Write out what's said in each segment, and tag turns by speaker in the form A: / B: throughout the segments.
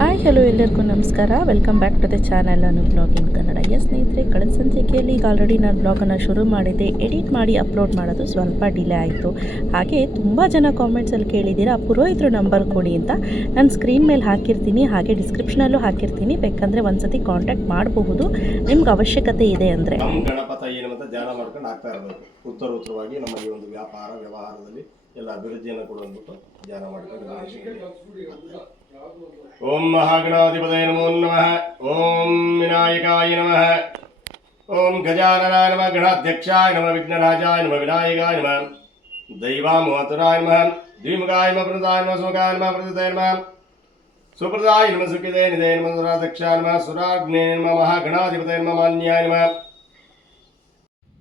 A: Hi hello ಎಲ್ಲರಿಗೂ ನಮಸ್ಕಾರ. Welcome back to the channel Annu blog in Kannada. Yes ಸ್ನೇಹಿತರೆ, ಕಳೆದ ಸಂಚಿಕೆಯಲ್ಲಿ ಈಗ ಆಲ್ರೆಡಿ ನಾನು ಬ್ಲಾಗನ್ನು ಶುರು ಮಾಡಿದ್ದೆ. ಎಡಿಟ್ ಮಾಡಿ ಅಪ್ಲೋಡ್ ಮಾಡೋದು ಸ್ವಲ್ಪ ಡಿಲೇ ಆಯಿತು. ಹಾಗೆ ತುಂಬ ಜನ ಕಾಮೆಂಟ್ಸಲ್ಲಿ ಕೇಳಿದ್ದೀರಾ, ಪುರೋಹಿತರು ನಂಬರ್ ಕೊಡಿ ಅಂತ. ನಾನು ಸ್ಕ್ರೀನ್ ಮೇಲೆ ಹಾಕಿರ್ತೀನಿ, ಹಾಗೆ ಡಿಸ್ಕ್ರಿಪ್ಷನಲ್ಲೂ ಹಾಕಿರ್ತೀನಿ. ಬೇಕಂದರೆ ಒಂದ್ಸತಿ ಕಾಂಟ್ಯಾಕ್ಟ್ ಮಾಡಬಹುದು. ನಿಮ್ಗೆ ಅವಶ್ಯಕತೆ ಇದೆ ಅಂದರೆ.
B: ಗಣಪತ ಧ್ಯಾನ ಮಾಡ್ಕೊಂಡು ಆಗ್ತಾ ಉತ್ತರ ಉತ್ತರವಾಗಿ ನಮ್ಮ ಈ ಒಂದು ವ್ಯಾಪಾರ, ವ್ಯವಹಾರದಲ್ಲಿ ಎಲ್ಲ ಅಭಿವೃದ್ಧಿಯನ್ನು ಕೊಡೋದ್ಬಿಟ್ಟು ಧ್ಯಾನ ಮಾಡ್ಕೊಂಡು. ಓಂ ಮಹಾಗಣಾಧಿಪತಯ ನಮೋ ನಮಃ ಓಂ ವಿನಾಯಕಾಯ ನಮಃ ಓಂ ಗಜಾನನಾಯ ನಮಃ ಗಣಾಧ್ಯಕ್ಷಾಯ ನಮಃ ವಿಘ್ನರಾಜಾಯ ನಮಃ ವಿನಾಯಕಾಯ ನಮಃ ದೈವಾಮೋತರಾಯ ನಮಃ ದ್ವಿಮುಖಾಯ ನಮಃ ಪ್ರದಾಯ ನಮಃ ಸುಮುಖಾಯ ನಮಃ ಪ್ರತಿದಾಯ ನಮಃ ಸುಪ್ರದಾಯ ನಮಃ ಸುಖಿತೇ ನಿಧೇ ನಮಃ ಸುರಾಧ್ಯಕ್ಷಾಯ ನಮಃ ಸುರಾಗ್ನೇ ನಮಃ ಮಹಾಗಣಾಧಿಪತಯ ನಮಃ ಮಾನ್ಯಾಯ ನಮಃ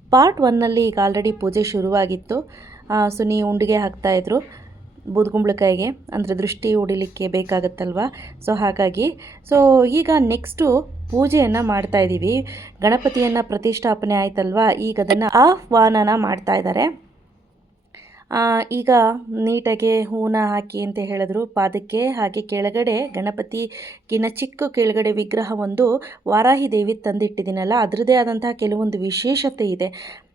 A: ಪಾರ್ಟ್ ಒನ್ನಲ್ಲಿ ಈಗ ಆಲ್ರೆಡಿ ಪೂಜೆ ಶುರುವಾಗಿತ್ತು. ಸುನಿ ಉಂಡಿಗೆ ಹಾಕ್ತಾಯಿದ್ರು ಬೂದ್ಗುಂಬಳಕಾಯಿಗೆ ಅಂದರೆ ದೃಷ್ಟಿ ಹೊಡಿಲಿಕ್ಕೆ ಬೇಕಾಗತ್ತಲ್ವ? ಸೊ ಹಾಗಾಗಿ ಸೊ ಈಗ ನೆಕ್ಸ್ಟು ಪೂಜೆಯನ್ನು ಮಾಡ್ತಾ ಇದ್ದೀವಿ ಗಣಪತಿಯನ್ನು ಪ್ರತಿಷ್ಠಾಪನೆ ಆಯ್ತಲ್ವ? ಈಗ ಅದನ್ನು ಆಹ್ವಾನನ ಮಾಡ್ತಾ ಇದ್ದಾರೆ ಈಗ ನೀಟಾಗಿ ಹೂನ ಹಾಕಿ ಅಂತ ಹೇಳಿದ್ರು. ಪಾದಕ್ಕೆ ಹಾಗೆ ಕೆಳಗಡೆ ಗಣಪತಿಗಿನ ಚಿಕ್ಕ ಕೆಳಗಡೆ ವಿಗ್ರಹ ಒಂದು ವಾರಾಹಿ ದೇವಿ ತಂದಿಟ್ಟಿದ್ದೀನಲ್ಲ, ಅದರದ್ದೇ ಆದಂತಹ ಕೆಲವೊಂದು ವಿಶೇಷತೆ ಇದೆ.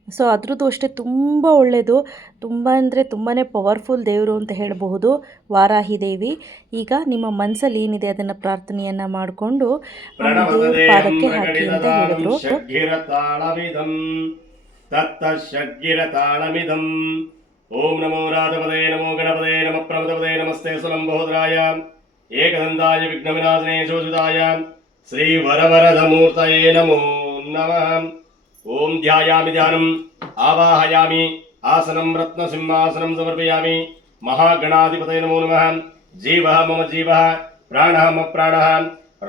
A: ಸೊ ಅದ್ರದ್ದು ಅಷ್ಟೇ ತುಂಬ ಒಳ್ಳೆಯದು ತುಂಬ ಅಂದರೆ ತುಂಬಾ ಪವರ್ಫುಲ್ ದೇವರು ಅಂತ ಹೇಳಬಹುದು ವಾರಾಹಿ ದೇವಿ. ಈಗ ನಿಮ್ಮ ಮನಸ್ಸಲ್ಲಿ ಏನಿದೆ ಅದನ್ನು ಪ್ರಾರ್ಥನೆಯನ್ನು ಮಾಡಿಕೊಂಡು ದೇವ್ರ ಪಾದಕ್ಕೆ ಹಾಕಿ ಅಂತ ಹೇಳಿದ್ರು.
B: ಷಡ್ಗಿರತಾಳಮಿದಂ ಓಂ ನಮೋ ರಾಧಪದೇ ನಮೋ ಗಣಪದೇ ನಮ ಪ್ರಮದಪದೇ ನಮಸ್ತೆ ಸುಲಂಬೋದ್ರಾಯ. ಏಕದಂತಾಯ ವಿಘ್ನ ವಿನಾಶನೇ ಶೋಷಿತಾಯ. ಶ್ರೀ ವರವರದ ಮೂರ್ತಯೇ ನಮೋ ನಮಃ. ఓం ధ్యాయామి ధ్యానం ఆవాహయామి ఆసనం రత్న సింహాసనం సమర్పయామి మహాగణాధిపతయ నమో నమ జీవ మమ జీవ ప్రాణ మమ ప్రాణ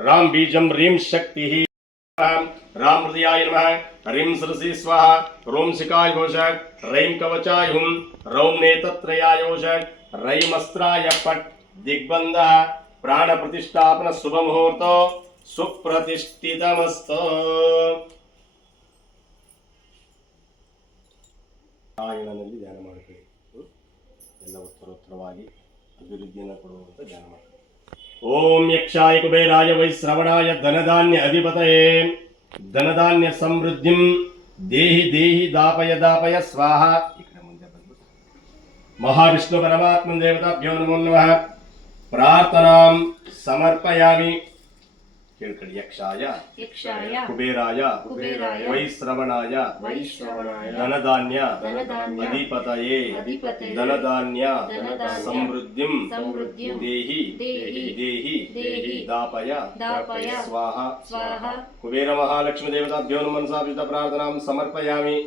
B: రామ్ బీజం రీం శక్తి రామ్ హృదయాయ నమ హ్రీం సరసి స్వాహ రోం శికాయ ఘోష రైం కవచాయ హుం రౌం నేతత్రయాయోష రైమస్త్రాయ పట్ దిగ్బంధ ప్రాణ ప్రతిష్టాపన శుభముహూర్తో సుప్రతిష్ఠితమస్తో. ಮುಹೂರ್ತ ಸುಪ್ರತಿಷ್ಠಿತಮಸ್ತು ಆಯನಲ್ಲಿ ಧ್ಯಾನ ಮಾಡ್ಕೊಳ್ಳಿ ಹ್ಮ್? ಎಲ್ಲ ಉತ್ತರೋತ್ತರವಾಗಿ ಅಭಿವೃದ್ಧಿಯನ್ನು ಕೊಡುವಂತ ಧ್ಯಾನ ಮಾಡ್ಕೊಳ್ಳಿ ಓಂ ಯಕ್ಷಾಯ ಕುಬೇರಾಯ ವೈಶ್ರವಣಾಯ ಧನಧಾನ್ಯ ಅಧಿಪತಯೇ. ಧನಧಾನ್ಯ ಸಮೃದ್ಧಿಂ. ದೇಹಿ ದೇಹಿ ದಾಪಯ ದಾಪಯ ಸ್ವಾಹ. ಈ ಕಡೆ ಮುಂದೆ ಬಂದು ಮಹಾವಿಷ್ಣು ಪರಮಾತ್ಮ ದೇವತಾಭ್ಯೋ ನಮೋ ನಮಃ. ಪ್ರಾರ್ಥನಾಂ ಸಮರ್ಪಯಾಮಿ. ಕೇಳ್ಕೊಳ್ಳಿ ಯಕ್ಷಾಯ
A: ಯಕ್ಷಾಯ
B: ಕುಬೇರಾಯ
A: ಕುಬೇರಾಯ
B: ವೈಶ್ರವಣಾಯ
A: ವೈಶ್ರವಣಾಯ
B: ಧನಧಾನ್ಯ
A: ಧನಧಾನ್ಯ
B: ಅಧಿಪತಯೇ
A: ಅಧಿಪತಯೇ
B: ಧನಧಾನ್ಯ ಸಮೃದ್ಧಿಂ
A: ಸಮೃದ್ಧಿಂ
B: ದೇಹಿ
A: ದೇಹಿ
B: ದೇಹಿ
A: ದೇಹಿ
B: ದಾಪಯ
A: ದಾಪಯ
B: ಸ್ವಾಹ
A: ಸ್ವಾಹ.
B: ಕುಬೇರ ಮಹಾಲಕ್ಷ್ಮೀ ದೇವತಾಭ್ಯೋ ಮನಸಾಭಿತ ಪ್ರಾರ್ಥನಾಂ ಸಮರ್ಪಯಾಮಿ.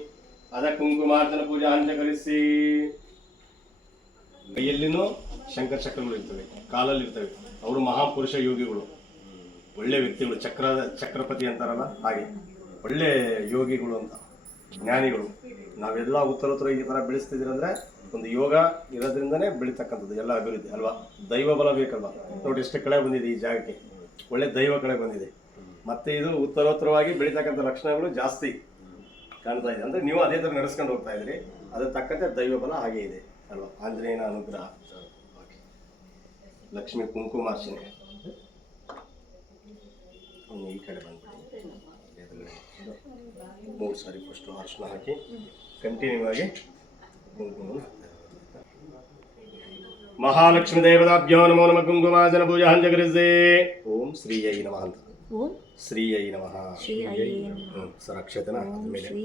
B: ಅದ ಕುಂಕುಮಾರ್ಚನ ಪೂಜಾ ಹಂಚಕರಿಸಿ ಕೈಯಲ್ಲಿನೂ ಶಂಕರ ಚಕ್ರಗಳು ಇರ್ತವೆ ಕಾಲಲ್ಲಿ ಇರ್ತವೆ ಅವರು ಮಹಾಪುರುಷ ಯೋಗಿಗಳು. ಒಳ್ಳೆ ವ್ಯಕ್ತಿಗಳು, ಚಕ್ರ, ಚಕ್ರಪತಿ ಅಂತಾರಲ್ಲ, ಹಾಗೆ. ಒಳ್ಳೆ ಯೋಗಿಗಳು ಅಂತ, ಜ್ಞಾನಿಗಳು. ನಾವೆಲ್ಲ ಉತ್ತರೋತ್ತರ ಈ ಥರ ಬೆಳೆಸ್ತಿದ್ದೀರಂದ್ರೆ ಒಂದು ಯೋಗ ಇರೋದ್ರಿಂದನೇ ಬೆಳೀತಕ್ಕಂಥದ್ದು, ಎಲ್ಲ ಅಭಿವೃದ್ಧಿ, ಅಲ್ವಾ? ದೈವ ಬಲ ಬೇಕಲ್ವಾ? ನೋಡಿ, ಎಷ್ಟು ಕಳೆ ಬಂದಿದೆ ಈ ಜಾಗಕ್ಕೆ. ಒಳ್ಳೆ ದೈವ ಕಳೆ ಬಂದಿದೆ. ಮತ್ತೆ ಇದು ಉತ್ತರೋತ್ತರವಾಗಿ ಬೆಳೀತಕ್ಕಂಥ ಲಕ್ಷಣಗಳು ಜಾಸ್ತಿ ಕಾಣ್ತಾ ಇದೆ. ಅಂದರೆ ನೀವು ಅದೇ ಥರ ನಡೆಸ್ಕೊಂಡು ಹೋಗ್ತಾ ಇದ್ರಿ ಅದಕ್ಕೆ ತಕ್ಕಂತೆ ದೈವ ಬಲ ಹಾಗೆ ಇದೆ, ಅಲ್ವಾ? ಆಂಜನೇಯನ ಅನುಗ್ರಹ. ಲಕ್ಷ್ಮಿ ಕುಂಕುಮಾರ್ಚನೆ. ಈ ಕಡೆ ಎದುರುಗಡೆ. ಮೂರು ಸಾರಿ ಫಸ್ಟು ಅರಿಶಿನ ಹಾಕಿ ಕಂಟಿನ್ಯೂ ಆಗಿ ಮಹಾಲಕ್ಷ್ಮಿ ದೇವತಾಭ್ಯೋ ನಮೋ ನಮ ಕುಂಕುಮಾಜನ ಪೂಜಾ ಹಂಜಗರಿಸೆ ಓಂ ಶ್ರೀಯೈ ನಮಃ ಅಂತ.
A: ಓಂ?
B: ಶ್ರೀಯೈ ನಮಃ.
A: ಶ್ರೀ ನಮಃ.
B: ಹ್ಮ್, ಸರ್ ಅಕ್ಷತನ ಆದ್ಮೇಲೆ
A: ಶ್ರೀ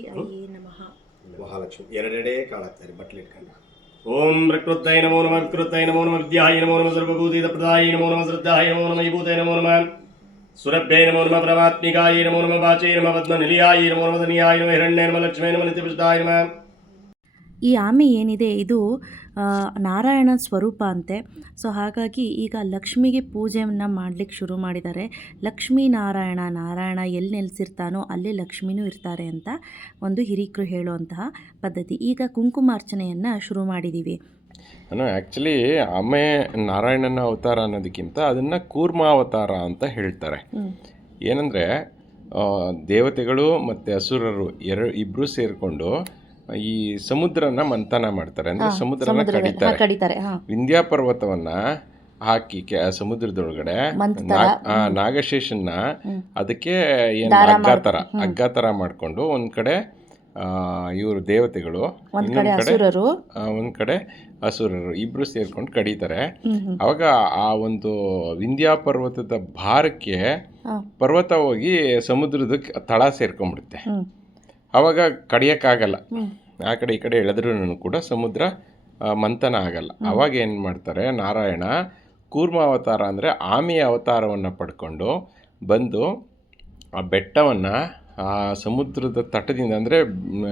B: ಮಹಾಲಕ್ಷ್ಮಿ. ಎರಡೆಡೆ ಕಾಳಾಗ್ತಾರೆ ಬಟ್ಲು ಇಟ್ಕೊಂಡು. ಓಂ ಪ್ರಕೃತೈ ನಮೋ ನಮ ವಿಕೃತೈ ನಮೋ ನಮ ವಿದ್ಯಾಯ ನಮೋ ನಮ ಸರ್ವಭೂತಿದ ಪ್ರದಾಯ ನಮೋ ನಮ ಶ್ರದ್ಧಾಯ ನಮೋ ನಮ ವಿಭೂತೈ ನಮೋ ನಮ. ಸುರಭ್ಯೈ ನಮೋ ನಮ ಪರಮಾತ್ಮಿಕಾಯ ನಮೋ ನಮ ವಾಚೈ ನಮ ಪದ್ಮ ನಿಲಿಯಾಯ ನಮೋ ನಮ ಧನಿಯಾಯ ನಮ ಹಿರಣ್ಯ ನಮ ಲಕ್ಷ್ಮೇ ನಮ ನಿತ್ಯಪುಷ್ಟಾಯ ನಮ
A: ಈ ಆಮೆ ಏನಿದೆ, ಇದು ನಾರಾಯಣ ಸ್ವರೂಪ ಅಂತೆ. ಸೊ ಹಾಗಾಗಿ ಈಗ ಲಕ್ಷ್ಮಿಗೆ ಪೂಜೆಯನ್ನು ಮಾಡಲಿಕ್ಕೆ ಶುರು ಮಾಡಿದ್ದಾರೆ. ಲಕ್ಷ್ಮೀ ನಾರಾಯಣ ನಾರಾಯಣ ಎಲ್ಲಿ ನೆಲೆಸಿರ್ತಾನೋ ಅಲ್ಲೇ ಲಕ್ಷ್ಮಿನೂ ಇರ್ತಾರೆ ಅಂತ ಒಂದು ಹಿರಿಕರು ಹೇಳುವಂತಹ ಪದ್ಧತಿ. ಈಗ ಕುಂಕುಮಾರ್ಚನೆಯನ್ನು ಶುರು ಮಾಡಿದ್ದೀವಿ
C: ನಾನು ಆ್ಯಕ್ಚುಲಿ ಆಮೆ ನಾರಾಯಣನ ಅವತಾರ ಅನ್ನೋದಕ್ಕಿಂತ ಅದನ್ನು ಕೂರ್ಮ ಅವತಾರ ಅಂತ ಹೇಳ್ತಾರೆ. ಏನಂದರೆ ದೇವತೆಗಳು ಮತ್ತು ಅಸುರರು ಎರಡು ಇಬ್ಬರು ಸೇರಿಕೊಂಡು ಈ ಸಮುದ್ರನ ಮಂಥನ ಮಾಡ್ತಾರೆ. ಅಂದರೆ ಸಮುದ್ರನ ಕಡಿತಾರೆ. ವಿಂಧ್ಯಾ ಪರ್ವತವನ್ನ ಹಾಕಿ ಸಮುದ್ರದೊಳಗಡೆ ನಾಗಶೇಷನ್ನ ಅದಕ್ಕೆ ಏನು ಹಗ್ಗ ಥರ ಹಗ್ಗ ಥರ ಮಾಡಿಕೊಂಡು ಒಂದು ಕಡೆ ಇವರು ದೇವತೆಗಳು.
A: ಒಂದು ಕಡೆ ಅಸುರರು.
C: ಆ, ಒಂದ್ ಕಡೆ ಅಸುರರು. ಇಬ್ರು ಸೇರ್ಕೊಂಡು ಕಡಿತಾರೆ. ಅವಾಗ ಆ ಒಂದು ವಿಂಧ್ಯಾ ಪರ್ವತದ ಭಾರಕ್ಕೆ ಪರ್ವತ ಹೋಗಿ ಸಮುದ್ರದ ತಳ ಸೇರ್ಕೊಂಡ್ಬಿಡುತ್ತೆ. ಅವಾಗ ಕಡಿಯೋಕ್ಕಾಗಲ್ಲ. ಆ ಕಡೆ ಈ ಕಡೆ ಎಳೆದ್ರೂ ಕೂಡ ಸಮುದ್ರ ಮಂಥನ ಆಗಲ್ಲ. ಅವಾಗ ಏನು ಮಾಡ್ತಾರೆ ನಾರಾಯಣ ಕೂರ್ಮ ಅವತಾರ ಅಂದರೆ ಆಮೆಯ ಅವತಾರವನ್ನು ಪಡ್ಕೊಂಡು ಬಂದು ಆ ಬೆಟ್ಟವನ್ನು ಆ ಸಮುದ್ರದ ತಟದಿಂದ ಅಂದ್ರೆ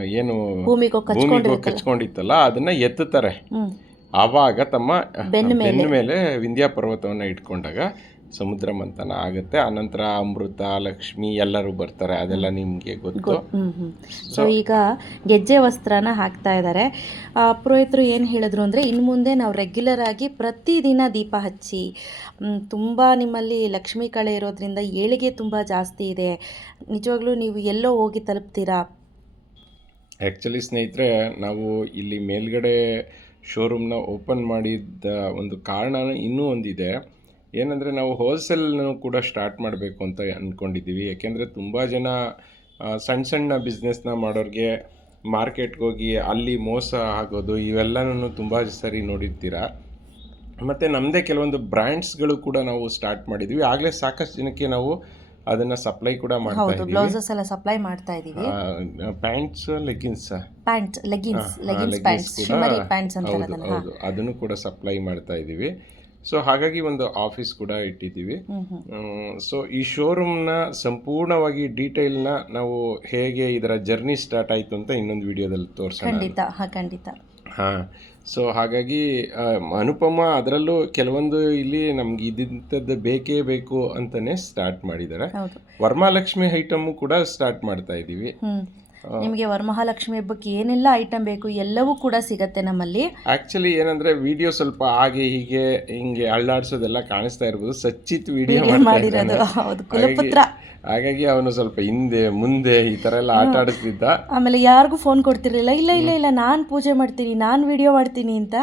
C: ಏನು
A: ಭೂಮಿಗೆ
C: ಕಚ್ಕೊಂಡಿತ್ತಲ್ಲ ಅದನ್ನ ಎತ್ತುತ್ತಾರೆ. ಆವಾಗ ತಮ್ಮ.
A: ಬೆನ್ನ ಮೇಲೆ
C: ವಿಂಧ್ಯ ಪರ್ವತವನ್ನು ಇಟ್ಕೊಂಡಾಗ ಸಮುದ್ರ ಮಂಥನ ಆಗುತ್ತೆ. ಆನಂತರ ಅಮೃತ ಲಕ್ಷ್ಮಿ ಎಲ್ಲರೂ ಬರ್ತಾರೆ. ಅದೆಲ್ಲ ನಿಮಗೆ ಗೊತ್ತು.
A: ಸೊ ಈಗ ಗೆಜ್ಜೆ ವಸ್ತ್ರನ ಹಾಕ್ತಾ ಇದ್ದಾರೆ ಪುರೋಹಿತರು ಏನು ಹೇಳಿದ್ರು ಅಂದರೆ ಇನ್ನು ಮುಂದೆ ನಾವು ರೆಗ್ಯುಲರ್ ಆಗಿ ಪ್ರತಿದಿನ ದೀಪ ಹಚ್ಚಿ ತುಂಬ ನಿಮ್ಮಲ್ಲಿ ಲಕ್ಷ್ಮಿ ಕಳೆ ಇರೋದ್ರಿಂದ ಏಳಿಗೆ ತುಂಬ ಜಾಸ್ತಿ ಇದೆ. ನಿಜವಾಗ್ಲೂ ನೀವು ಎಲ್ಲೋ ಹೋಗಿ ತಲುಪ್ತೀರಾ?
C: ಆ್ಯಕ್ಚುಲಿ ಸ್ನೇಹಿತರೆ ನಾವು ಇಲ್ಲಿ ಮೇಲ್ಗಡೆ ಶೋರೂಮ್ನ ಓಪನ್ ಮಾಡಿದ್ದ ಒಂದು ಕಾರಣ ಇನ್ನೂ ಒಂದಿದೆ. ಏನಂದರೆ ನಾವು ಹೋಲ್ಸೇಲ್ನೂ ಕೂಡ ಸ್ಟಾರ್ಟ್ ಮಾಡಬೇಕು ಅಂತ ಅಂದ್ಕೊಂಡಿದ್ದೀವಿ ಯಾಕೆಂದರೆ ತುಂಬ ಜನ ಸಣ್ಣ ಸಣ್ಣ ಬಿಸ್ನೆಸ್ನ ಮಾಡೋರಿಗೆ ಮಾರ್ಕೆಟ್ಗೆ ಹೋಗಿ ಅಲ್ಲಿ ಮೋಸ ಆಗೋದು ಇವೆಲ್ಲನೂ ತುಂಬ ಸರಿ ನೋಡಿರ್ತೀರ? ಮತ್ತು ನಮ್ಮದೇ ಕೆಲವೊಂದು ಬ್ರ್ಯಾಂಡ್ಸ್ಗಳು ಕೂಡ ನಾವು ಸ್ಟಾರ್ಟ್ ಮಾಡಿದ್ವಿ ಆಗಲೇ ಸಾಕಷ್ಟು ಜನಕ್ಕೆ ನಾವು ಅದನ್ನ ಸಪ್ಲೈ ಕೂಡ ಮಾಡ್ತಾ ಇದ್ದೀವಿ.
A: ಬ್ಲೌಸಸ್ ಎಲ್ಲ ಸಪ್ಲೈ ಮಾಡ್ತಾ ಇದ್ದೀವಿ. Pants leggings pant leggings leggings pants shimmery pants ಅಂತ
C: ಹೌದು ಅದನ್ನು ಕೂಡ ಸಪ್ಲೈ ಮಾಡ್ತಾ ಇದ್ದೀವಿ. ಸೊ ಹಾಗಾಗಿ ಒಂದು ಆಫೀಸ್ ಕೂಡ ಇಟ್ಟಿದ್ದೀವಿ. ಸೊ ಈ ಶೋರೂಮ್ನ ಸಂಪೂರ್ಣವಾಗಿ ಡೀಟೇಲ್ನ ನಾವು ಹೇಗೆ ಇದರ ಜರ್ನಿ ಸ್ಟಾರ್ಟ್ ಆಯಿತು ಅಂತ ಇನ್ನೊಂದು ವಿಡಿಯೋದಲ್ಲಿ ತೋರಿಸೋಣ.
A: ಖಂಡಿತ ಹಾ ಖಂಡಿತ.
C: ಹಾಂ ಸೊ ಹಾಗಾಗಿ ಅನುಪಮ ಅದರಲ್ಲೂ ಕೆಲವೊಂದು ಇಲ್ಲಿ ನಮ್ಗೆ ಇದಿಂಥದ್ದು ಬೇಕೇ ಬೇಕು ಅಂತಾನೆ ಸ್ಟಾರ್ಟ್ ಮಾಡಿದ್ದಾರೆ. ವರ್ಮಾಲಕ್ಷ್ಮಿ ಐಟಮ್ ಕೂಡ ಸ್ಟಾರ್ಟ್ ಮಾಡ್ತಾ ಇದ್ದೀವಿ.
A: ನಿಮಗೆ ವರಮಹಾಲಕ್ಷ್ಮಿ ಹಬ್ಬಕ್ಕೆ ಏನೆಲ್ಲ ಐಟಮ್ ಬೇಕು ಎಲ್ಲವೂ ಕೂಡ ಸಿಗತ್ತೆ ನಮ್ಮಲ್ಲಿ.
C: ಆಕ್ಚುಲಿ ಏನಂದ್ರೆ ವಿಡಿಯೋ ಸ್ವಲ್ಪ ಹಾಗೆ ಹೀಗೆ ಹಿಂಗೆ ಅಳ್ಳಾಡ್ಸೋದೆಲ್ಲ ಕಾಣಿಸ್ತಾ ಇರ್ಬೋದು. ಸಚ್ಚಿತ್ ವಿಡಿಯೋ
A: ಮಾಡಿರೋದು. ಹೌದು ಕುಲಪುತ್ರ.
C: ಹಾಗಾಗಿ ಅವನು ಸ್ವಲ್ಪ ಹಿಂದೆ ಮುಂದೆ ಈ ತರ ಎಲ್ಲ ಆಟ ಆಡಿಸ್ತಿದ್ದ.
A: ಆಮೇಲೆ ಯಾರಿಗೂ ಫೋನ್ ಕೊಡ್ತಿರ್ಲಿಲ್ಲ. ಇಲ್ಲ ಇಲ್ಲ ಇಲ್ಲ ನಾನು ಪೂಜೆ ಮಾಡ್ತೀನಿ ನಾನು ವಿಡಿಯೋ ಮಾಡ್ತೀನಿ ಅಂತ.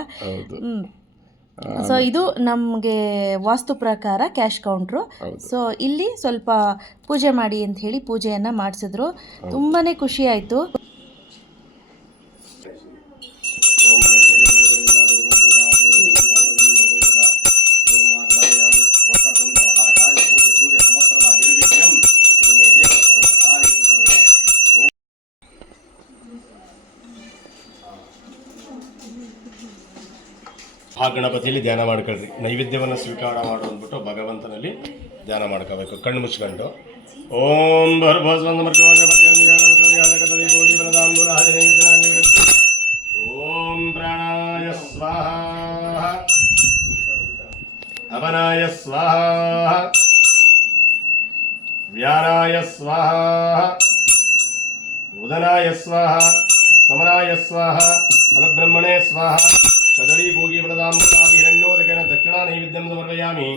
A: ಸೊ ಇದು ನಮಗೆ ವಾಸ್ತು ಪ್ರಕಾರ ಕ್ಯಾಶ್ ಕೌಂಟ್ರು ಸೊ ಇಲ್ಲಿ ಸ್ವಲ್ಪ ಪೂಜೆ ಮಾಡಿ ಅಂತ ಹೇಳಿ ಪೂಜೆಯನ್ನ ಮಾಡಿಸಿದ್ರು. ತುಂಬಾನೇ ಖುಷಿ ಆಯ್ತು.
B: ಆ ಗಣಪತಿಯಲ್ಲಿ ಧ್ಯಾನ ಮಾಡ್ಕೊಳ್ರಿ. ನೈವೇದ್ಯವನ್ನು ಸ್ವೀಕಾರ ಮಾಡು ಅಂದ್ಬಿಟ್ಟು ಭಗವಂತನಲ್ಲಿ ಧ್ಯಾನ ಮಾಡ್ಕೋಬೇಕು. ಕಣ್ಣು ಮುಚ್ಕೊಂಡು. ಓಂ ಓಂ ಪ್ರಾಣಾಯ ಸ್ವಾಹ. ಅಪನಾಯ ಸ್ವಾಹ. ವ್ಯಾನಾಯ ಸ್ವಾಹ. ಉದನಾಯ ಸ್ವಾಹ. ಸಮನಾಯ ಸ್ವಾಹ. ಫಲಬ್ರಹ್ಮಣೇ ಸ್ವಾಹ. ಕದಳಿ ಭೋಗಿ ಫಲದಾಂಬೂಲಾದಿ ಹಿರಣ್ಯೋದಕೇನ ದಕ್ಷಿಣಾ ನೈವೇದ್ಯಂ ಸಮರ್ಪಯಾಮಿ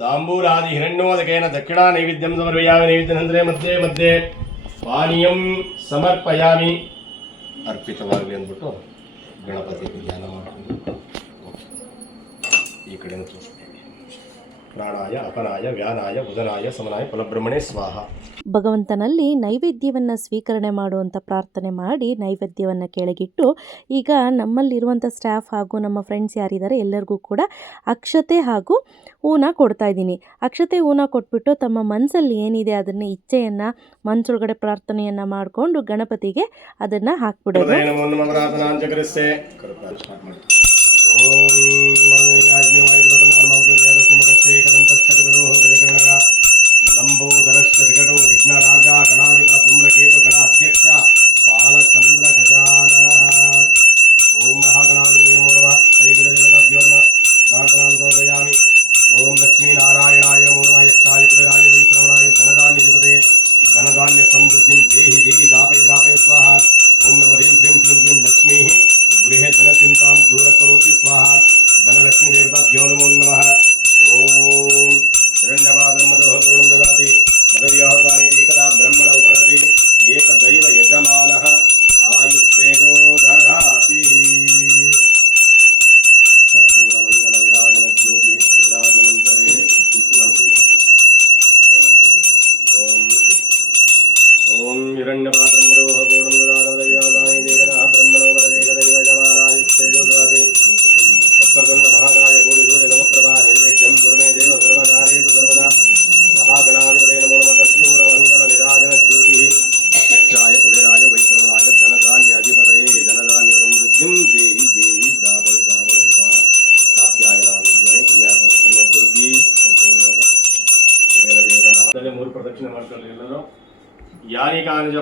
B: ತಾಂಬೂಲಾದಿ ಹಿರಣ್ಯೋದಕೇನ ದಕ್ಷಿಣಾ ನೈವೇದ್ಯಂ ಸಮರ್ಪಯಾಮಿ ನೈವೇದ್ಯ ಅಂದರೆ ಮಧ್ಯೆ ಮಧ್ಯೆ ಪಾನೀಯಂ ಸಮರ್ಪಯಾಮಿ ಅರ್ಪಿತವಾಗಲಿ ಅಂದ್ಬಿಟ್ಟು ಗಣಪತಿ ಧ್ಯಾನ ಮಾಡಿಕೊಂಡು ಈ ಪ್ರಾಣಾಯ ಅಪನಾಯ ವ್ಯಾನಾಯ ಉದನಾಯ ಸಮನಾಯ ಫಲಬ್ರಹ್ಮಣೇ ಸ್ವಾಹ.
A: ಭಗವಂತನಲ್ಲಿ ನೈವೇದ್ಯವನ್ನು ಸ್ವೀಕರಣೆ ಮಾಡುವಂಥ ಪ್ರಾರ್ಥನೆ ಮಾಡಿ ನೈವೇದ್ಯವನ್ನು ಕೆಳಗಿಟ್ಟು ಈಗ ನಮ್ಮಲ್ಲಿರುವಂಥ ಸ್ಟಾಫ್ ಹಾಗೂ ನಮ್ಮ ಫ್ರೆಂಡ್ಸ್ ಯಾರಿದ್ದಾರೆ ಎಲ್ಲರಿಗೂ ಕೂಡ ಅಕ್ಷತೆ ಹಾಗೂ ಊನ ಕೊಡ್ತಾ ಇದ್ದೀನಿ. ಅಕ್ಷತೆ ಹೂನ ಕೊಟ್ಬಿಟ್ಟು ತಮ್ಮ ಮನಸ್ಸಲ್ಲಿ ಏನಿದೆ ಅದನ್ನು ಇಚ್ಛೆಯನ್ನು ಮನಸ್ಸೊಳಗಡೆ ಪ್ರಾರ್ಥನೆಯನ್ನು ಮಾಡಿಕೊಂಡು ಗಣಪತಿಗೆ ಅದನ್ನು ಹಾಕ್ಬಿಡೋದು.
B: ఏకదంతశ్చకవిరోహో గజకర్ణక లంబోదరశ్చ వికటో విఘ్నరాజా గణాధిప ధూమ్రకేతు గణ అధ్యక్ష పాలచంద్ర గజానన ఓం మహాగణాధిపతి నమో నమ. హరిగృహదేవతాభ్యో నమ. గణాతనాం సమర్పయామి ఓం లక్ష్మీనారాయణాయ నమో నమ. యక్షాయ కుదరాయ వైశ్రవణాయ ధనధాన్యధిపతే ధనధాన్య సమృద్ధిం దేహి దేహి దాపయ దాపయ స్వాహ. ఓం నమ హ్రీం హ్రీం క్లీం క్లీం లక్ష్మీ. గృహే ధనచింతాం దూరకరోతి స్వాహ. ధనలక్ష్మీదేవతాభ్యో నమో నమ. ఓం హిరణ్యపాదమదోహతోడం దదాతి మదవ్యాహకానికి ఏకదా బ్రహ్మణ ఉపరతి ఏకదైవ యజమాన ఆయుస్తేనో దదాతి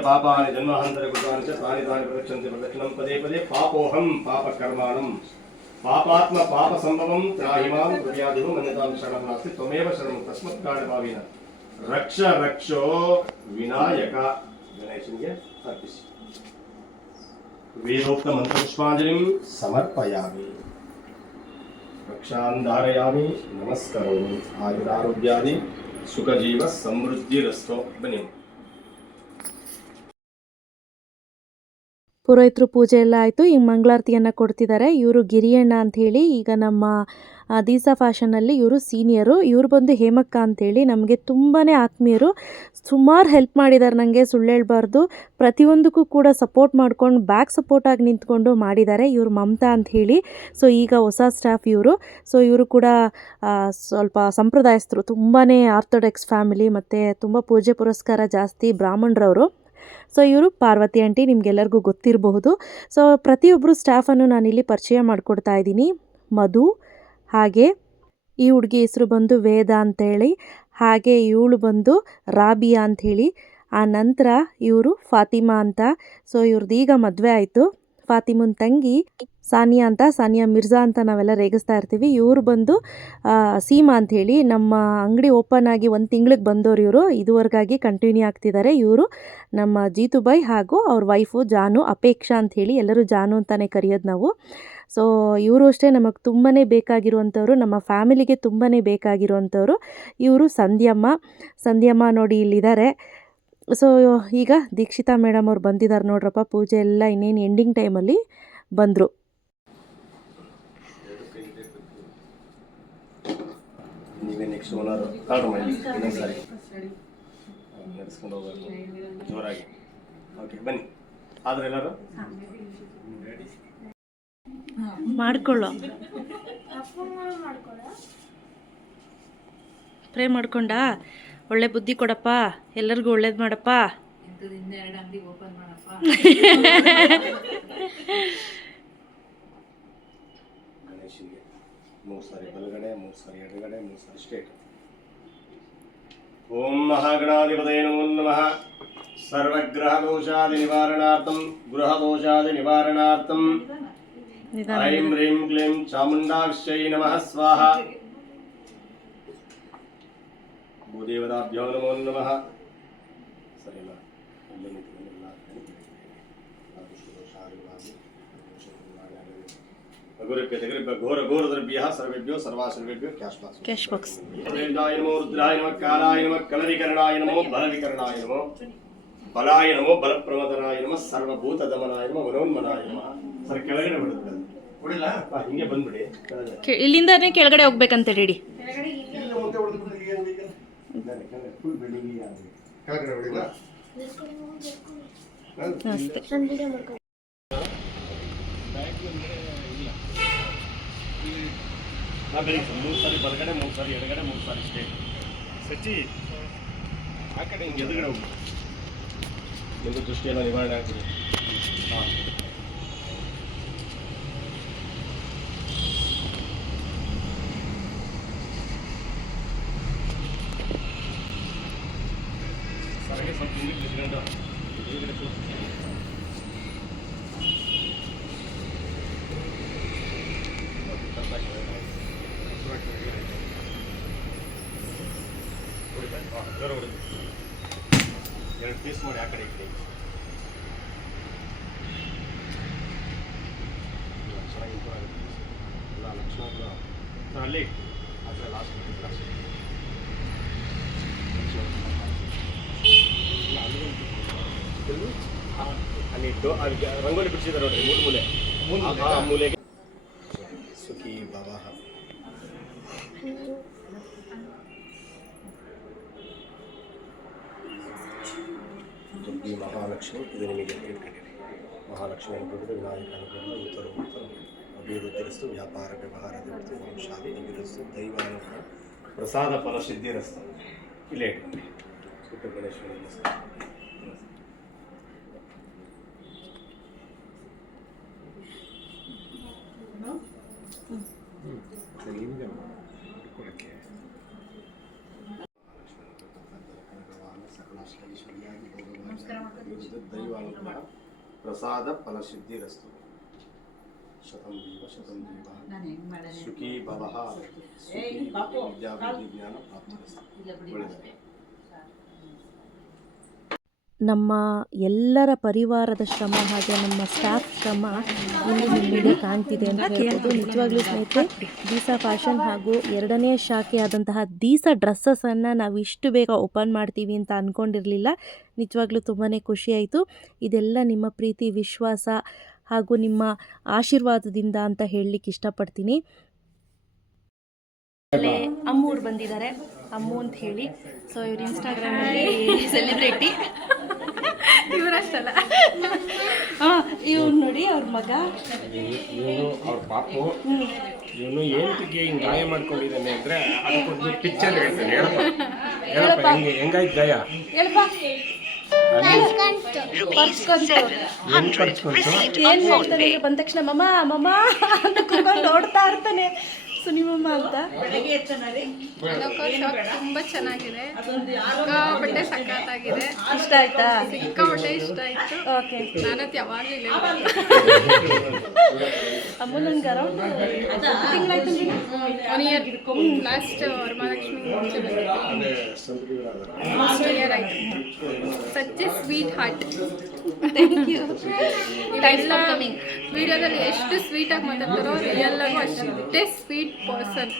B: పాపాన్ని జన్మహంతర కృతాన్ని చ తాని తాని ప్రదక్షించే ప్రదక్షిణం. పదే పదే పాపోహం పాపకర్మాణం. పాపాత్మ పాప సంభవం త్రాహిమాం కృపయాదివం అన్యతాం శరణం నాస్తి. త్వమేవ శరణం తస్మత్ కారణభావేన. రక్ష రక్షో వినాయక గణేశునికి అర్పిసి వేదోక్త మంత్రపుష్పాంజలిం సమర్పయామి. రక్షాం ధారయామి నమస్కరోమి. ఆయురారోగ్యాది సుఖజీవ సమృద్ధిరస్తో బనిము
A: ಪುರೋಹಿತರು ಪೂಜೆ ಎಲ್ಲ ಆಯಿತು ಈಗ ಮಂಗಳಾರತಿಯನ್ನು ಕೊಡ್ತಿದ್ದಾರೆ ಇವರು ಗಿರಿಯಣ್ಣ ಅಂಥೇಳಿ ಈಗ ನಮ್ಮ ದೀಸಾ ಫ್ಯಾಷನಲ್ಲಿ ಇವರು ಸೀನಿಯರು. ಇವರು ಬಂದು ಹೇಮಕ್ಕ ಅಂಥೇಳಿ ನಮಗೆ ತುಂಬಾ ಆತ್ಮೀಯರು. ಸುಮಾರು ಹೆಲ್ಪ್ ಮಾಡಿದ್ದಾರೆ ನನಗೆ ಸುಳ್ಳು ಹೇಳ್ಬಾರ್ದು. ಪ್ರತಿಯೊಂದಕ್ಕೂ ಕೂಡ ಸಪೋರ್ಟ್ ಮಾಡ್ಕೊಂಡು, ಬ್ಯಾಕ್ ಸಪೋರ್ಟಾಗಿ ನಿಂತ್ಕೊಂಡು ಮಾಡಿದ್ದಾರೆ ಇವರು ಮಮತಾ ಅಂತ ಹೇಳಿ ಸೊ, ಈಗ ಹೊಸ ಸ್ಟಾಫ್ ಇವರು. ಸೊ, ಇವರು ಕೂಡ ಸ್ವಲ್ಪ ಸಂಪ್ರದಾಯಸ್ಥರು. ತುಂಬಾ ಆರ್ಥೋಡಾಕ್ಸ್ ಫ್ಯಾಮಿಲಿ, ಮತ್ತು ತುಂಬ ಪೂಜೆ ಪುರಸ್ಕಾರ ಜಾಸ್ತಿ ಬ್ರಾಹ್ಮಣರವರು. ಸೊ ಇವರು ಪಾರ್ವತಿ ಆಂಟಿ ನಿಮಗೆಲ್ಲರಿಗೂ ಗೊತ್ತಿರಬಹುದು. ಸೊ ಪ್ರತಿಯೊಬ್ಬರು ಸ್ಟಾಫನ್ನು ನಾನಿಲ್ಲಿ ಪರಿಚಯ ಮಾಡಿಕೊಡ್ತಾ ಇದ್ದೀನಿ. ಮಧು, ಹಾಗೆ ಈ ಹುಡುಗಿ ಹೆಸರು ಬಂದು ವೇದ ಅಂತೇಳಿ, ಹಾಗೆ ಇವಳು ಬಂದು ರಾಬಿಯಾ ಅಂಥೇಳಿ, ಆ ನಂತರ ಇವರು ಫಾತಿಮಾ ಅಂತ. ಸೊ ಇವ್ರದ್ದು ಈಗ ಮದುವೆ ಆಯಿತು. ಫಾತಿಮನ್ ತಂಗಿ ಸಾನಿಯಾ ಅಂತ, ಸಾನಿಯಾ ಮಿರ್ಜಾ ಅಂತ ನಾವೆಲ್ಲ ರೇಗಿಸ್ತಾ ಇರ್ತೀವಿ. ಇವರು ಬಂದು ಸೀಮಾ ಅಂಥೇಳಿ ನಮ್ಮ ಅಂಗಡಿ ಓಪನ್ ಆಗಿ ಒಂದು ತಿಂಗಳಿಗೆ ಬಂದವರು ಇವರು. ಇದುವರೆಗಾಗಿ ಕಂಟಿನ್ಯೂ ಆಗ್ತಿದ್ದಾರೆ ಇವರು. ನಮ್ಮ ಜೀತುಬಾಯಿ ಹಾಗೂ ಅವ್ರ ವೈಫು ಜಾನು, ಅಪೇಕ್ಷಾ ಅಂಥೇಳಿ ಎಲ್ಲರೂ ಜಾನು ಅಂತಲೇ ಕರೆಯೋದು ನಾವು. ಸೊ, ಇವರು ಅಷ್ಟೇ ನಮಗೆ ತುಂಬಾ ಬೇಕಾಗಿರುವಂಥವ್ರು. ನಮ್ಮ ಫ್ಯಾಮಿಲಿಗೆ ತುಂಬಾ ಬೇಕಾಗಿರುವಂಥವ್ರು. ಇವರು ಸಂಧ್ಯಮ್ಮ. ಸಂಧ್ಯಮ್ಮ ನೋಡಿ ಇಲ್ಲಿದ್ದಾರೆ ಸೊ, ಈಗ ದೀಕ್ಷಿತಾ ಮೇಡಮ್ ಅವ್ರು ಬಂದಿದ್ದಾರೆ ನೋಡ್ರಪ್ಪ. ಪೂಜೆ ಎಲ್ಲ ಇನ್ನೇನು ಎಂಡಿಂಗ್ ಟೈಮಲ್ಲಿ ಬಂದರು.
B: ನೀವೇ ನೆಕ್ಸ್ಟ್ ಓನರ್ ಕಾರ್ಡ್ ಮಾಡಿ ಇನ್ನೊಂದು ಸಾರಿ. ನಡೆಸ್ಕೊಂಡು ಹೋಗ್ಬೇಕು. ಜೋರಾಗಿ. ಓಕೆ ಬನ್ನಿ. ಆದ್ರೆ ಎಲ್ಲರೂ
A: ಮಾಡ್ಕೊಳ್ಳೋ. ಪ್ರೇ ಮಾಡ್ಕೊಂಡಾ? ಒಳ್ಳೆ ಬುದ್ಧಿ ಕೊಡಪ್ಪ. ಎಲ್ಲರಿಗೂ ಒಳ್ಳೇದು ಮಾಡಪ್ಪ.
B: ಗಣೇಶನಿಗೆ. ಮೂರು ಸಾರಿ ಬಲಗಡೆ ಮೂರು ಸಾರಿ ಎಡಗಡೆ ಮೂರು ಸಾರಿ ಸ್ಟೇಟ್ ಓಂ ಮಹಾಗಣಾಧಿಪತಯ ನಮೋ ನಮಃ ಸರ್ವಗ್ರಹ ದೋಷಾದಿ ನಿವಾರಣಾರ್ಥಂ ಗೃಹ ದೋಷಾದಿ ನಿವಾರಣಾರ್ಥಂ
A: ನಿಧಾನ
B: ಐಂ ಹ್ರೀಂ ಕ್ಲೀಂ ಚಾಮುಂಡಾಕ್ಷೈ ನಮಃ ಸ್ವಾಹ ಭೂದೇವತಾಭ್ಯೋ ನಮೋ ನಮಃ ಸರಿ ಅಲ್ಲ ಇಲ್ಲೇ ನಿಂತ್ಕೊಂಡು ಎಲ್ಲ ಅದೃಷ್ಟ ದೋಷ ಆಗಿರಬಾರ್ದು. ದೋಷ ನಿವಾರಣೆ ಅಗುರಭ್ಯ ತಗುರಭ್ಯ ಘೋರ ಘೋರ ದ್ರವ್ಯ ಸರ್ವೇಭ್ಯೋ ಸರ್ವಾ ಸರ್ವೇಭ್ಯೋ ಕ್ಯಾಶ್ ಬಾಕ್ಸ್
A: ಕ್ಯಾಶ್ ಬಾಕ್ಸ್
B: ರುದ್ರಾಯ ನಮೋ ರುದ್ರಾಯ ನಮಃ ಕಾಲಾಯ ನಮಃ ಕಲವಿಕರಣಾಯ ನಮೋ ಬಲವಿಕರಣಾಯ ನಮೋ ಬಲಾಯ ನಮೋ ಬಲಪ್ರಮದನಾಯ ನಮಃ ಸರ್ವಭೂತ ದಮನಾಯ ನಮಃ ಮನೋನ್ಮನಾಯ ನಮಃ. ಸರ್ ಕೆಳಗಡೆ ಬಿಡುತ್ತೆ ಬಿಡಿಲ್ಲ ಹಿಂಗೆ ಬಂದ್ಬಿಡಿ. ಕೆಳಗಡೆ.
A: ಕೆ- ಇಲ್ಲಿಂದಾನೇ ಕೆಳಗಡೆ ಹೋಗ್ಬೇಕಂತ ಹೇಳಿ?
B: ಕೆಳಗಡೆ ಹೊಡಿಲ್ಲ?
A: ಅಷ್ಟೇ
B: ಹಾ, ಬನ್ನಿ ಮೂರು ಸಾರಿ ಬಲಗಡೆ ಮೂರು ಸಾರಿ ಎಡಗಡೆ ಮೂರು ಸಾರಿ ಸ್ಟೇಟ್ ಸಚ್ಚಿ ಆ ಕಡೆ ಹಿಂಗೆ ಎದುರುಗಡೆ ಹೋಗಿ. ನಿಮ್ಮದು ದೃಷ್ಟಿಯೆಲ್ಲ ನಿವಾರಣೆ ಆಗ್ತದೆ. ಹಾಂ ಸರಿಗೆ ಸ್ವಲ್ಪ ಹಿಂದೆ ನಿಂತ್ಕೊಂಡು ಎದುರುಗಡೆ ಕೂತ್ಕೊಳ್ಳಿ. ಎರಡು ಪೀಸ್ ಮಾಡಿ ಆ ಕಡೆ ಈ ಕಡೆ ಅಲ್ಲಿ ಅದರ ಲಾಸ್ಟ್ ಲಾಸ್ಟ್ ಅಲ್ಲಿ ಡೋ ಅಲ್ಲಿ ರಂಗೋಲಿ ಬಿಡಿಸಿದ್ದಾರೆ ನೋಡ್ರಿ ಮೂಲೆ ಮೂಲೆ ಆ ಮೂಲೆಗೆ ಸುಖಿ ಬಾಬಾ ಈ ಮಹಾಲಕ್ಷ್ಮಿ ಇದು ನಿಮಗೆ ಇಟ್ಕೊಂಡಿರಿ ಮಹಾಲಕ್ಷ್ಮಿ ಅನುಗ್ರಹದ ವಿನಾಯಕ ಅನುಗ್ರಹದ ಉತ್ತರ ಉತ್ತರ ಅಭಿವೃದ್ಧಿರಸ್ತು ವ್ಯಾಪಾರ ವ್ಯವಹಾರ ದೇವತೆ ಶಾಂತಿ ಅಭಿವೃದ್ಧಿ ದೈವಾನುಗ್ರಹ ಪ್ರಸಾದ ಫಲ ಸಿದ್ಧಿರಸ್ತು ಇಲ್ಲೇ ಇಟ್ಕೊಂಡು ಸುಟ್ಟು ಶತಂ ಜೀವ ಶತಂ ಜೀವ ಸುಖಿ ಭವಃ ಸುಖಿ ವಿದ್ಯಾಬುದ್ಧಿ ಜ್ಞಾನ ಪ್ರಾಪ್ತಿರಸ್ತು ಒಳ್ಳೆಯದು.
A: ನಮ್ಮ ಎಲ್ಲರ ಪರಿವಾರದ ಶ್ರಮ ಹಾಗೆ ನಮ್ಮ ಸ್ಟಾಫ್ ಶ್ರಮ ಇಲ್ಲಿ ಕಾಣ್ತಿದೆ ಅಂತ ಹೇಳ್ಬೋದು. ನಿಜವಾಗ್ಲೂ ಸ್ನೇಹಿತರೆ ದೀಸಾ ಫ್ಯಾಷನ್ ಹಾಗೂ ಎರಡನೇ ಶಾಖೆ ಆದಂತಹ ದೀಸಾ ಡ್ರೆಸ್ಸಸನ್ನು ನಾವು ಇಷ್ಟು ಬೇಗ ಓಪನ್ ಮಾಡ್ತೀವಿ ಅಂತ ಅಂದ್ಕೊಂಡಿರಲಿಲ್ಲ ನಿಜವಾಗ್ಲೂ ತುಂಬಾ ಖುಷಿಯಾಯಿತು ಇದೆಲ್ಲ ನಿಮ್ಮ ಪ್ರೀತಿ ವಿಶ್ವಾಸ ಹಾಗೂ ನಿಮ್ಮ ಆಶೀರ್ವಾದದಿಂದ ಅಂತ ಹೇಳಲಿಕ್ಕೆ ಇಷ್ಟಪಡ್ತೀನಿ. ಅಮ್ಮೂರು ಬಂದಿದ್ದಾರೆ. ಅಮ್ಮು ಅಂತ ಹೇಳಿ. ಸೊ ಇವ್ರು ಇನ್ಸ್ಟಾಗ್ರಾಮಲ್ಲಿ ಸೆಲೆಬ್ರಿಟಿ
D: ಇವರಷ್ಟಲ್ಲ.
A: ಹಾಂ ಇವ್ರು ನೋಡಿ ಅವ್ರ ಮಗ.
C: ಇವನು ಅವ್ರ ಪಾಪು. ಇವನು ಏನಕ್ಕೆ ಹಿಂಗೆ ಗಾಯ ಮಾಡ್ಕೊಂಡಿದ್ದಾನೆ ಅಂದ್ರೆ ಅದಕ್ಕೊಂದು ಪಿಕ್ಚರ್ ಹೇಳ್ತಾನೆ. ಹೇಳಪ್ಪ ಹೇಳಪ್ಪ. ಹೆಂಗೆ ಹೆಂಗಾಯ್ತು ಗಾಯ?
A: ಹೇಳಪ್ಪ.
C: ಏನು
A: ಹೇಳ್ತಾನೆ ಬಂದ ತಕ್ಷಣ ಮಮ್ಮ ಮಮ್ಮ ಅಂತ ಕೂತ್ಕೊಂಡು ನೋಡ್ತಾ ಇರ್ತಾನೆ. ಸುನಿ ಮಮ್ಮ ಅಂತ?
D: ತುಂಬಾ ಚೆನ್ನಾಗಿದೆ. ಸಿಕ್ಕಾಪಟ್ಟೆ ಸಖತ್ತಾಗಿದೆ.
A: ಇಷ್ಟ ಆಯ್ತಾ?
D: ಸಿಕ್ಕಾಪಟ್ಟೆ ಇಷ್ಟ ಆಯ್ತು.
A: ಓಕೆ.
D: ನಾನತ್ ಯಾವಾಗ್ಲೂ ಇಲ್ಲೇ
A: ಅಮ್ಮ ನನ್ಗೆ ಅರೌಂಡ್ ತಿಂಗಳಾಯ್ತು
D: ಒನ್ ಇಯರ್ ಲಾಸ್ಟ್ ವರಮಹಾಲಕ್ಷ್ಮಿ ಮುಂಚೆ ಲಾಸ್ಟ್ ಇಯರ್ ಆಯ್ತು. Such a sweet heart
A: thank you
D: ಇವೆಲ್ಲ ವಿಡಿಯೋದಲ್ಲಿ ಎಷ್ಟು ಸ್ವೀಟ್ ಆಗಿ ಮಾತಾಡ್ತಾರೋ ಎಲ್ಲರೂ ಆಗು ಅಷ್ಟೇ sweet person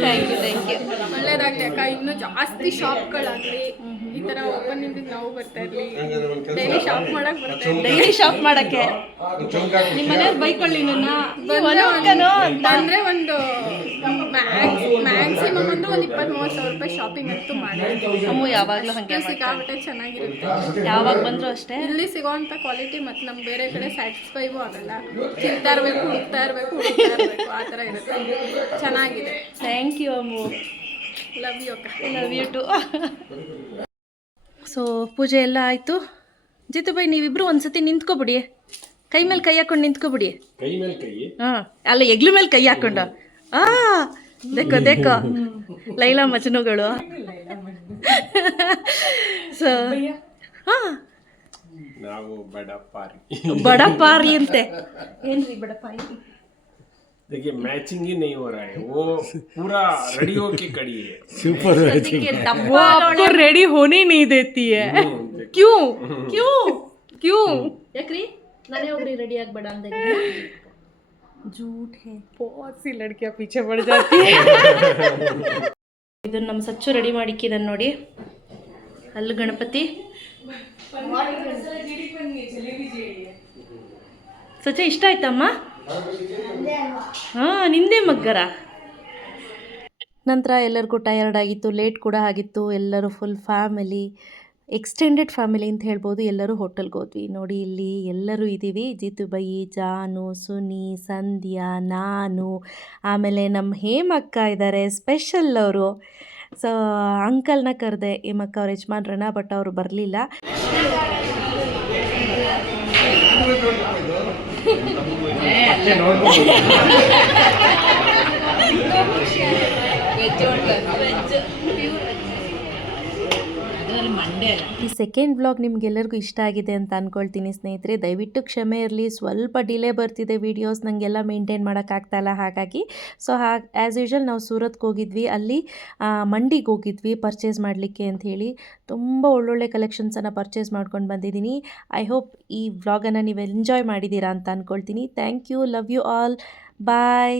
A: thank you thank you
D: ಒಳ್ಳೇದಾಗಲಿ ಅಕ್ಕ. ಇನ್ನೂ ಜಾಸ್ತಿ ಶಾಪ್ಗಳಾಗ್ಲಿ ಈ ತರ ಓಪನಿಂಗ್ ನಾವು ಬರ್ತಾ ಇರ್ಲಿ. ಡೈಲಿ ಶಾಪ್ ಮಾಡಕ್ ಬರ್ತಾ
A: ಡೈಲಿ ಶಾಪ್ ಮಾಡಕ್ಕೆ. ನಿಮ್ಮ ಮನೆಯವ್ರು ಬೈಕೊಳ್ಳಿ ನನ್ನ.
D: ಅಂದ್ರೆ ಒಂದು ಮ್ಯಾಕ್ಸಿಮಮ್ ಅಂದ್ರೆ ಒಂದು ಇಪ್ಪತ್ತ್ ಮೂವತ್ತು ಸಾವಿರ ರೂಪಾಯಿ ಶಾಪಿಂಗ್ ಅಂತೂ ಮಾಡಿ.
A: ಅಮ್ಮ ಯಾವಾಗಲೂ ಹಾಗೆ
D: ಸಿಕ್ಕಾಪಟ್ಟೆ ಚೆನ್ನಾಗಿರುತ್ತೆ.
A: ಯಾವಾಗ ಬಂದ್ರು ಅಷ್ಟೇ.
D: ಇಲ್ಲಿ ಸಿಗೋಂಥ ಕ್ವಾಲಿಟಿ ಮತ್ತೆ ನಮ್ಗೆ ಬೇರೆ ಕಡೆ ಸ್ಯಾಟಿಸ್ಫೈಗೂ ಆಗಲ್ಲ. ತಿಂತಾ ಇರಬೇಕು ಹುಡುಕ್ತಾ ಇರಬೇಕು ಹುಡುಕ್ತಾ ಇರಬೇಕು ಆ ಥರ ಇರುತ್ತೆ. ಚೆನ್ನಾಗಿದೆ.
A: ಥ್ಯಾಂಕ್ ಯು ಅಮ್ಮ.
D: ಲವ್ ಯು ಅಕ್ಕ.
A: ಲವ್ ಯು ಟು ಸೊ ಪೂಜೆ ಎಲ್ಲ ಆಯಿತು. ಜಿತು ಬೈ ನೀವಿಬ್ರು ಒಂದ್ಸತಿ ನಿಂತ್ಕೊಬಿಡಿ. ಕೈ ಮೇಲೆ ಕೈ ಹಾಕೊಂಡು ನಿಂತ್ಕೊಬಿಡಿ.
C: ಕೈ ಮೇಲೆ ಕೈ
A: ಹಾಂ ಅಲ್ಲ ಎಗ್ಲು ಮೇಲೆ ಕೈ ಹಾಕೊಂಡ ಆ ದೇಕೋ ದೇಕೋ ಲೈಲಾ ಮಜನುಗಳು. ಸೊ ಹಾಂ.
C: ನಾವು ಬಡಪಾರಿ
A: ಬಡಪಾರಿ ಅಂತೆ. ಏನ್ರಿ ಬಡಪಾರಿ
C: देखिए मैचिंग ही नहीं हो रहा है वो पूरा रेडी होके खड़ी है
A: वो आपको रेडी होने नहीं देती है क्यों क्यों क्यों ಯಾಕ್ರಿ ನಾನೇ ಒಬ್ರಿ ರೆಡಿ ಆಗ್ಬೇಡ ಅಂದೆ ಜೂಟ್ ಹೇ
D: बहुत सी लड़कियां पीछे पड़ जाती है
A: ಇದನ್ನ ನಮ್ಮ ಸಚ್ಚು ರೆಡಿ ಮಾಡಿಕ್ಕಿದ್ದಾನೆ ನೋಡಿ ಅಲ್ಲು ಗಣಪತಿ ಸಚ್ಚ ಇಷ್ಟ ಆಯ್ತಮ್ಮ ಹಾಂ, ನಿಂದೇ ಮಗ್ಗರ. ನಂತರ ಎಲ್ಲರಿಗೂ ಟಯರ್ಡ್ ಆಗಿತ್ತು ಲೇಟ್ ಕೂಡ ಆಗಿತ್ತು. ಎಲ್ಲರೂ ಫುಲ್ ಫ್ಯಾಮಿಲಿ ಎಕ್ಸ್ಟೆಂಡೆಡ್ ಫ್ಯಾಮಿಲಿ ಅಂತ ಹೇಳ್ಬೋದು. ಎಲ್ಲರೂ ಹೋಟೆಲ್ಗೆ ಹೋದ್ವಿ. ನೋಡಿ, ಇಲ್ಲಿ ಎಲ್ಲರೂ ಇದ್ದೀವಿ ಜಿತುಬೈ, ಜಾನು, ಸುನಿ, ಸಂಧ್ಯಾ, ನಾನು, ಆಮೇಲೆ ನಮ್ಮ ಹೇಮಕ್ಕ ಇದ್ದಾರೆ ಸ್ಪೆಷಲ್ ಅವರು. ಸೊ ಅಂಕಲ್ನ ಕರೆದೆ ಹೇಮಕ್ಕ ಅವ್ರ ಯಜಮಾನ್ರನ್ನ ಬಟ್ ಅವರು ಬರಲಿಲ್ಲ.
E: ಕನ್ನಡದಲ್ಲಿ ಮಂಡೇ ಅಲ್ಲ
A: ಈ ಸೆಕೆಂಡ್ ಬ್ಲಾಗ್ ನಿಮ್ಗೆಲ್ಲರಿಗೂ ಇಷ್ಟ ಆಗಿದೆ ಅಂತ ಅನ್ಕೊಳ್ತೀನಿ ಸ್ನೇಹಿತರೆ. ದಯವಿಟ್ಟು ಕ್ಷಮೆ ಇರಲಿ, ಸ್ವಲ್ಪ ಡಿಲೇ ಬರ್ತಿದೆ ವೀಡಿಯೋಸ್ ನನಗೆಲ್ಲ ಮೇಂಟೈನ್ ಮಾಡೋಕ್ಕಾಗ್ತಾಯಿಲ್ಲ ಹಾಗಾಗಿ. ಸೊ ಹಾಗೆ ಆ್ಯಸ್ ಯೂಶಲ್ ನಾವು ಸೂರತ್ಗೆ ಹೋಗಿದ್ವಿ. ಅಲ್ಲಿ ಮಂಡಿಗೆ ಹೋಗಿದ್ವಿ ಪರ್ಚೇಸ್ ಮಾಡಲಿಕ್ಕೆ ಹೇಳಿ. ತುಂಬ ಒಳ್ಳೊಳ್ಳೆ ಕಲೆಕ್ಷನ್ಸನ್ನು ಪರ್ಚೇಸ್ ಮಾಡ್ಕೊಂಡು ಬಂದಿದ್ದೀನಿ. ಐ ಹೋಪ್ ಈ ವ್ಲಾಗನ್ನು ನೀವು ಎಂಜಾಯ್ ಮಾಡಿದ್ದೀರಾ ಅಂತ ಅಂದ್ಕೊಳ್ತೀನಿ thank you love you all bye